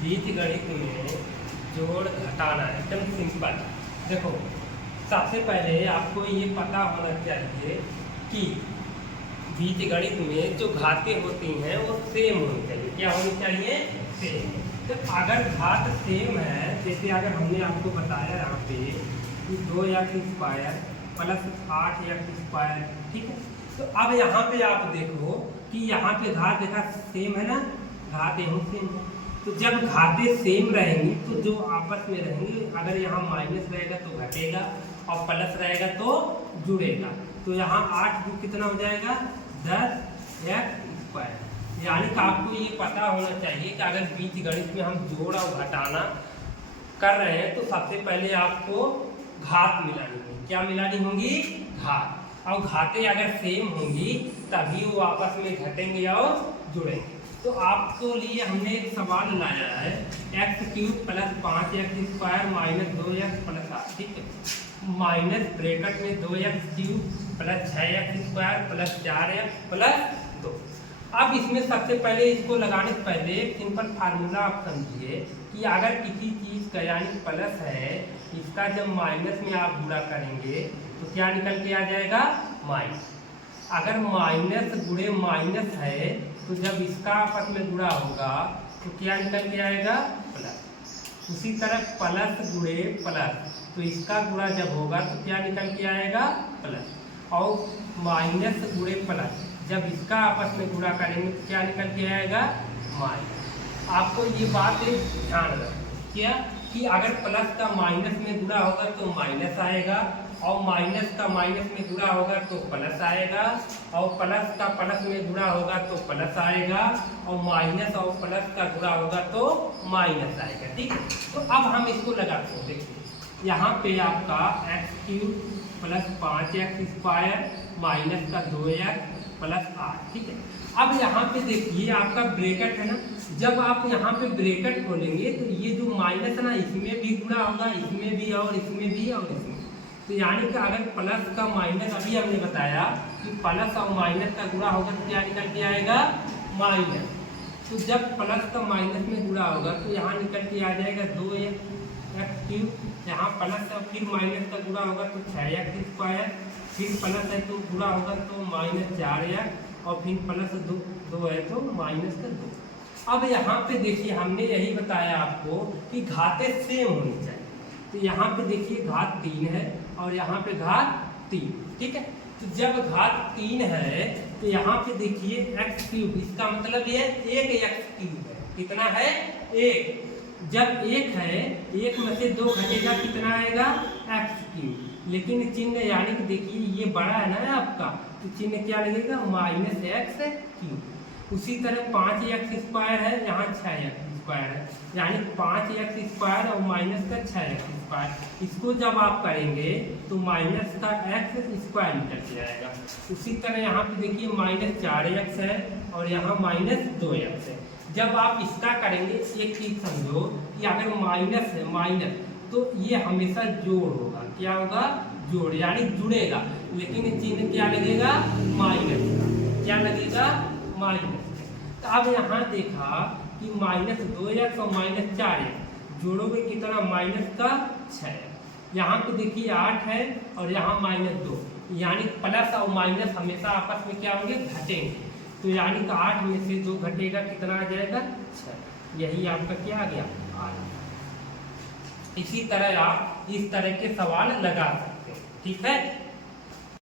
बीजगणित में जोड़ घटाना एकदम सिंपल। देखो, सबसे पहले आपको ये पता होना चाहिए कि बीजगणित में जो घातें होती हैं वो सेम होनी चाहिए। क्या होनी चाहिए? सेम। तो अगर घात सेम है, जैसे अगर हमने आपको बताया यहाँ पे कि 2x² प्लस 8x², ठीक है। तो अब यहाँ पे आप देखो कि यहाँ पे घात देखा सेम है ना, घात यहाँ सेम है। तो जब घातें सेम रहेंगी तो जो आपस में रहेंगी, अगर यहाँ माइनस रहेगा तो घटेगा और प्लस रहेगा तो जुड़ेगा। तो यहाँ 8 को कितना हो जाएगा? 10x²। यानी कि आपको ये पता होना चाहिए कि अगर बीजगणित में हम जोड़ और घटाना कर रहे हैं तो सबसे पहले आपको घात मिलानी होगी। क्या मिलानी होगी? घात। और घातें अगर सेम होंगी तभी वो आपस में घटेंगे और जुड़ेंगे। तो आपके लिए हमने एक सवाल लाया है, x³ plus 5x² minus 2x plus 8, ठीक है। माइनस ब्रैकेट में 2x³ plus 6x² plus 4x plus 2। अब इसमें सबसे पहले इसको लगाने से पहले सिंपल फार्मूला आप समझिए कि अगर किसी चीज़ का यानी प्लस है, इसका जब माइनस में आप गुणा करेंगे तो क्या निकल के आ जाएगा? माइनस। अगर माइनस गुणे माइनस है तो जब इसका आपस में गुणा होगा तो क्या निकल के आएगा? प्लस। उसी तरह प्लस गुणे प्लस, तो इसका गुणा जब होगा तो क्या निकल के आएगा? प्लस। और माइनस गुणे प्लस, जब इसका आपस में गुणा करेंगे तो क्या निकल के आएगा? माइनस। आपको ये बात ध्यान रखना क्या कि अगर प्लस का माइनस में गुणा होगा तो माइनस आएगा, और माइनस का माइनस में गुणा होगा तो प्लस आएगा, और प्लस का प्लस में गुणा होगा तो प्लस आएगा, और माइनस और प्लस का गुणा होगा तो माइनस आएगा, ठीक है। तो अब हम इसको लगाते हैं। देखिए यहाँ पे आपका x³ प्लस 5x² माइनस का 2x प्लस 8, ठीक है। अब यहाँ पे देखिए आपका ब्रैकेट है ना, जब आप यहाँ पे ब्रैकेट खोलेंगे तो ये जो माइनस है ना, इसमें भी गुणा होगा, इसमें भी और इसमें भी और इसमें। तो यानी कि अगर प्लस का माइनस, अभी हमने बताया कि प्लस और माइनस का गुणा होगा तो क्या निकल के आएगा? माइनस। तो जब प्लस का माइनस में गुणा होगा तो यहाँ निकल के आ जाएगा 2x³, यहाँ प्लस और फिर माइनस का गुणा होगा तो 6x², फिर प्लस है तो गुणा होगा तो माइनस 4x, और फिर प्लस 2 है तो माइनस का 2। अब यहाँ पे देखिए हमने यही बताया आपको कि घातें सेम होनी चाहिए। तो यहाँ पे देखिए घात 3 है और यहाँ पे घात 3, ठीक है। तो जब घात 3 है तो यहाँ पे देखिए x³, इसका मतलब ये 1x³ है। कितना है? 1। जब 1 है, 1 में से 2 घटेगा, कितना आएगा? x³। लेकिन चिन्ह यानी कि देखिए ये बड़ा है ना आपका, तो चिन्ह क्या लगेगा? -x³। उसी तरह 5x² है, यहाँ 6x² है, यानी 5x² और माइनस का 6x²। इसको जब आप करेंगे तो माइनस का x² निकल के आएगा। उसी तरह यहाँ पे देखिए -4x है और यहाँ -2x है। जब आप इसका करेंगे, एक चीज समझो कि अगर माइनस है, माइनस, तो ये हमेशा जोड़ होगा। क्या होगा? जोड़, यानी जुड़ेगा। लेकिन चिन्ह क्या लगेगा? माइनस का। क्या लगेगा? माइनस। तो अब यहाँ देखा कि -2x और -4x जोड़ोगे कितना? माइनस का 6। यहाँ पे देखिए 8 है और यहाँ -2, यानी प्लस और माइनस हमेशा आपस में क्या होंगे? घटेंगे। तो यानी कि 8 में से 2 घटेगा, कितना आ जाएगा? 6। यही आपका क्या आ गया? 8। इसी तरह आप इस तरह के सवाल लगा सकते हैं, ठीक है।